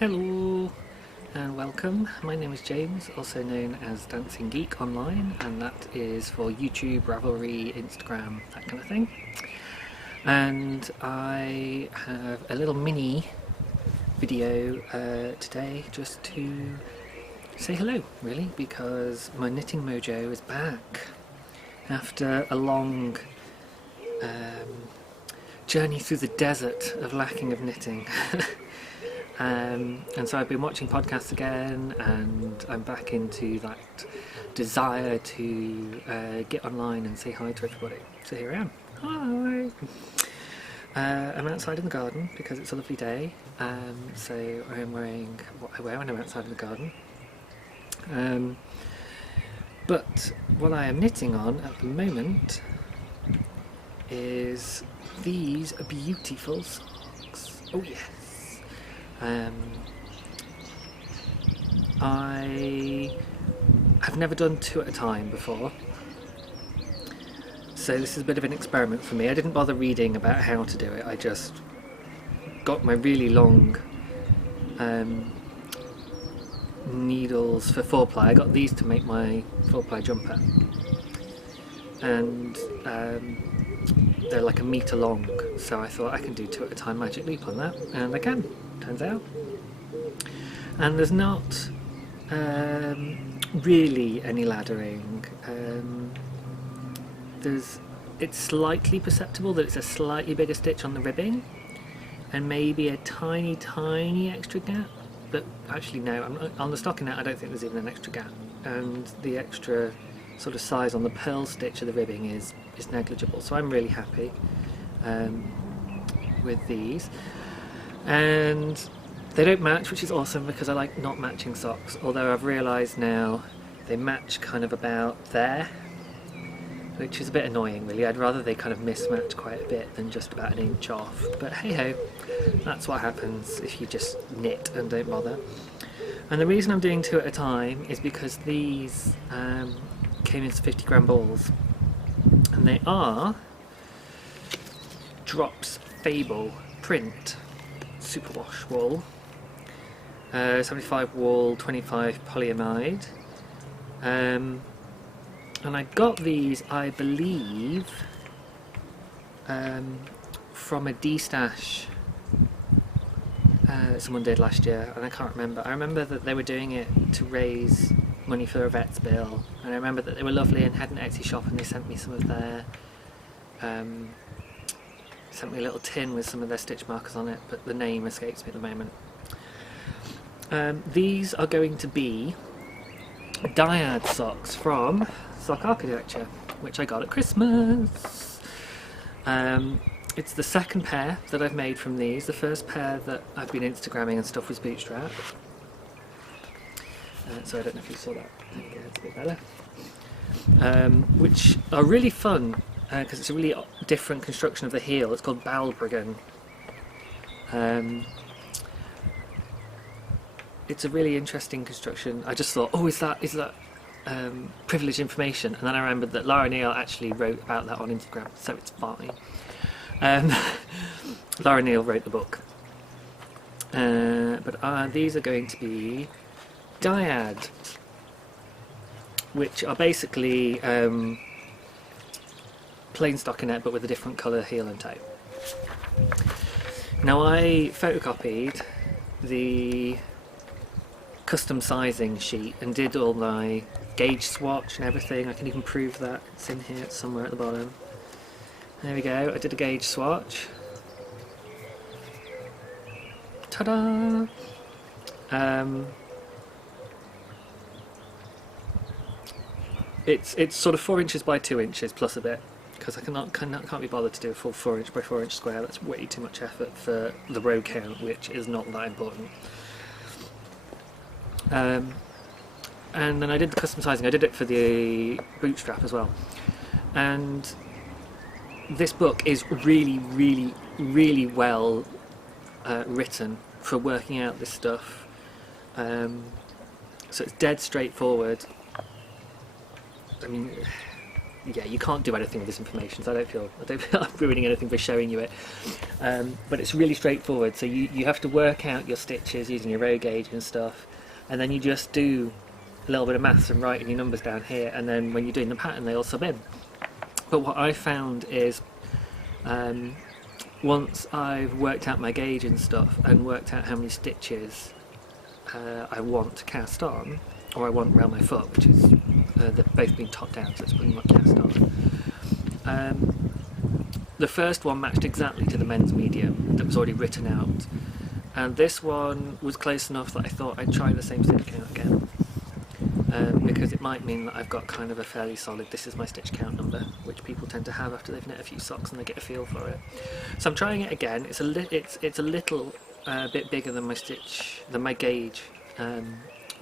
Hello and welcome. My name is James, also known as DancingGeek online, and that is for YouTube, Ravelry, Instagram, that kind of thing. And I have a little mini video today just to say hello, really, because my knitting mojo is back after a long journey through the desert of lacking of knitting. And so I've been watching podcasts again, and I'm back into that desire to get online and say hi to everybody. So here I am. Hi! I'm outside in the garden because it's a lovely day, so I'm wearing what I wear when I'm outside in the garden. But what I am knitting on at the moment is these beautiful socks. Oh yes! I have never done two at a time before, so this is a bit of an experiment for me. I didn't bother reading about how to do it, I just got my really long needles for 4-ply. I got these to make my 4-ply jumper, and they're like 1 metre long, so I thought I can do two at a time magic leap on that, and I can, turns out. And there's not really any laddering. It's slightly perceptible that it's a slightly bigger stitch on the ribbing, and maybe a tiny extra gap, but actually no, on the stockinette I don't think there's even an extra gap, and the extra sort of size on the pearl stitch of the ribbing is negligible, so I'm really happy with these. And they don't match, which is awesome because I like not matching socks, although I've realised now they match kind of about there, which is a bit annoying really. I'd rather they kind of mismatch quite a bit than just about 1 inch off, but hey ho, that's what happens if you just knit and don't bother. And the reason I'm doing two at a time is because these came in 50-gram balls, and they are Drops Fable print superwash wool, 75 wool, 25 polyamide, and I got these, I believe, from a D-stash someone did last year, and I can't remember. I remember that they were doing it to raise money for a vet's bill, and I remember that they were lovely and had an Etsy shop, and they sent me some of their sent me a little tin with some of their stitch markers on it, but the name escapes me at the moment. These are going to be dyad socks from Sock Architecture, which I got at Christmas. It's the second pair that I've made from these. The first pair that I've been Instagramming and stuff was bootstrap. So I don't know if you saw that. There we go, it's a bit better. Which are really fun because it's a really different construction of the heel. It's called Balbriggan. It's a really interesting construction. I just thought, oh, is that privileged information? And then I remembered that Lara Neal actually wrote about that on Instagram, so it's fine. Lara Neal wrote the book. But these are going to be dyad, which are basically plain stockinette but with a different colour heel and toe. Now I photocopied the custom sizing sheet and did all my gauge swatch and everything. I can even prove that it's in here somewhere at the bottom. There we go, I did a gauge swatch. Ta-da! It's sort of 4 inches by 2 inches plus a bit, because I can't be bothered to do a full 4 inch by 4 inch square. That's way too much effort for the row count, which is not that important. And then I did the custom sizing. I did it for the bootstrap as well. And this book is really well written for working out this stuff. So it's dead straightforward. I mean, yeah, you can't do anything with this information, so I don't feel I'm ruining anything by showing you it. But it's really straightforward. So you have to work out your stitches using your row gauge and stuff, and then you just do a little bit of maths and writing your numbers down here, and then when you're doing the pattern, they all sub in. But what I found is, once I've worked out my gauge and stuff, and worked out how many stitches I want to cast on, or I want around my foot, which is they've both been top down, so it's pretty much cast on. The first one matched exactly to the men's medium that was already written out, and this one was close enough that I thought I'd try the same stitch count again, because it might mean that I've got kind of a fairly solid "this is my stitch count" number, which people tend to have after they've knit a few socks and they get a feel for it. So I'm trying it again. It's a little bit bigger than my gauge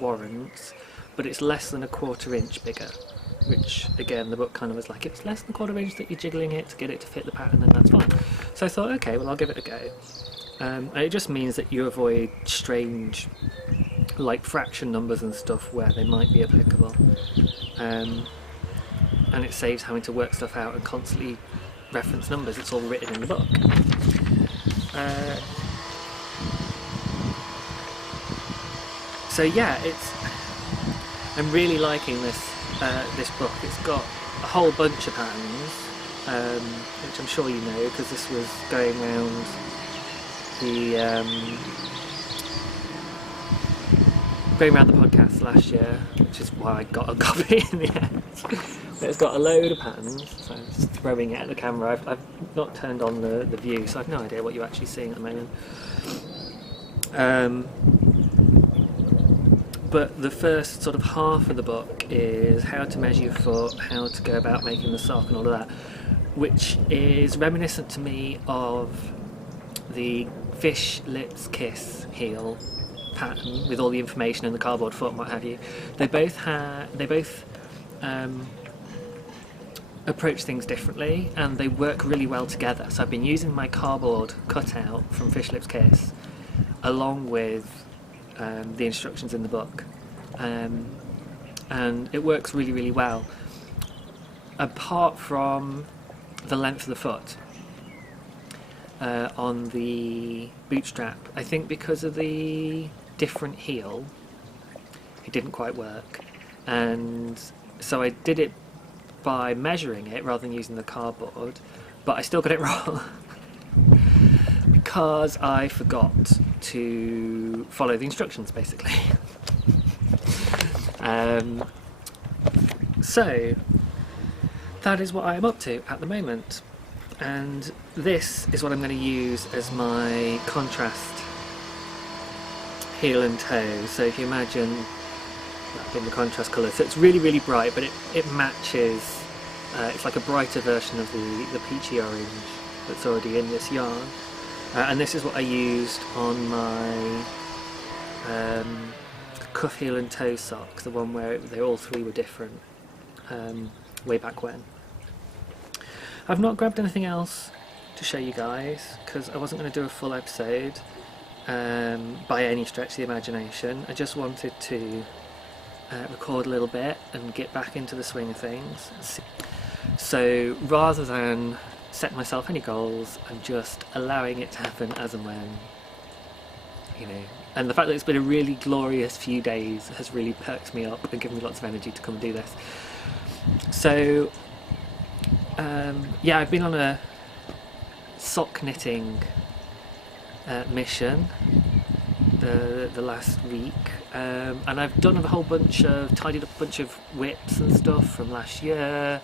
warrants, but it's less than a 1/4 inch bigger, which again the book kind of was like, if it's less than a 1/4 inch that you're jiggling it to get it to fit the pattern, then that's fine. So I thought, okay, well, I'll give it a go. And it just means that you avoid strange like fraction numbers and stuff where they might be applicable, and it saves having to work stuff out and constantly reference numbers. It's all written in the book. So yeah, I'm really liking this book. It's got a whole bunch of patterns, which I'm sure you know, because this was going around the podcast last year, which is why I got a copy in the end. But it's got a load of patterns, so I'm just throwing it at the camera. I've not turned on the view, so I've no idea what you're actually seeing at the moment. But the first sort of half of the book is how to measure your foot, how to go about making the sock and all of that, which is reminiscent to me of the Fish Lips Kiss heel pattern with all the information and the cardboard foot and what have you. They both approach things differently, and they work really well together. So I've been using my cardboard cutout from Fish Lips Kiss along with the instructions in the book, and it works really, really well, apart from the length of the foot on the bootstrap. I think because of the different heel it didn't quite work, and so I did it by measuring it rather than using the cardboard, but I still got it wrong because I forgot to follow the instructions, basically. So that is what I am up to at the moment, and this is what I'm going to use as my contrast heel and toe. So if you imagine that being the contrast colour, so it's really, really bright, but it matches, it's like a brighter version of the peachy orange that's already in this yarn. And this is what I used on my cuff, heel and toe sock, the one where they all three were different, way back when. I've not grabbed anything else to show you guys because I wasn't going to do a full episode by any stretch of the imagination. I just wanted to record a little bit and get back into the swing of things. So rather than set myself any goals, I'm just allowing it to happen as and when, you know. And the fact that it's been a really glorious few days has really perked me up and given me lots of energy to come and do this. So yeah, I've been on a sock knitting mission the last week, and I've done a whole bunch of, tidied up a bunch of whips and stuff from last year,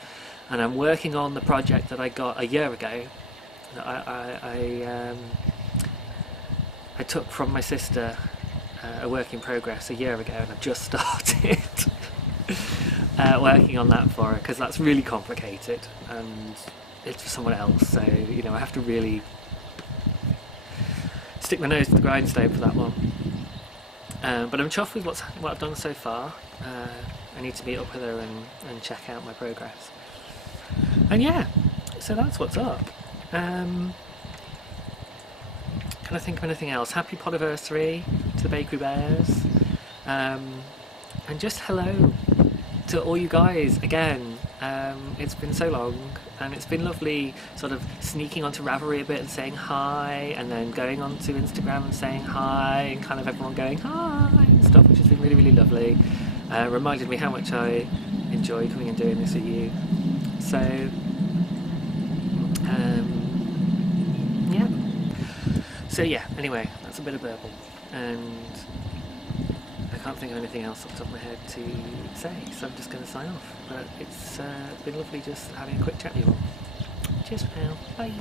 and I'm working on the project that I got a year ago that I took from my sister, a work in progress a year ago, and I've just started working on that for her because that's really complicated and it's for someone else, so you know I have to really stick my nose to the grindstone for that one. But I'm chuffed with what I've done so far. I need to meet up with her and check out my progress. And yeah, so that's what's up. Can I think of anything else? Happy Podiversary to the Bakery Bears. And just hello to all you guys again It's been so long, and it's been lovely sort of sneaking onto Ravelry a bit and saying hi, and then going onto Instagram and saying hi, and kind of everyone going hi and stuff, which has been really, really lovely. Reminded me how much I enjoy coming and doing this with you. So, yeah. So yeah, anyway, that's a bit of burble, and I can't think of anything else off the top of my head to say, so I'm just going to sign off. But it's been lovely just having a quick chat with you all. Cheers for now. Bye.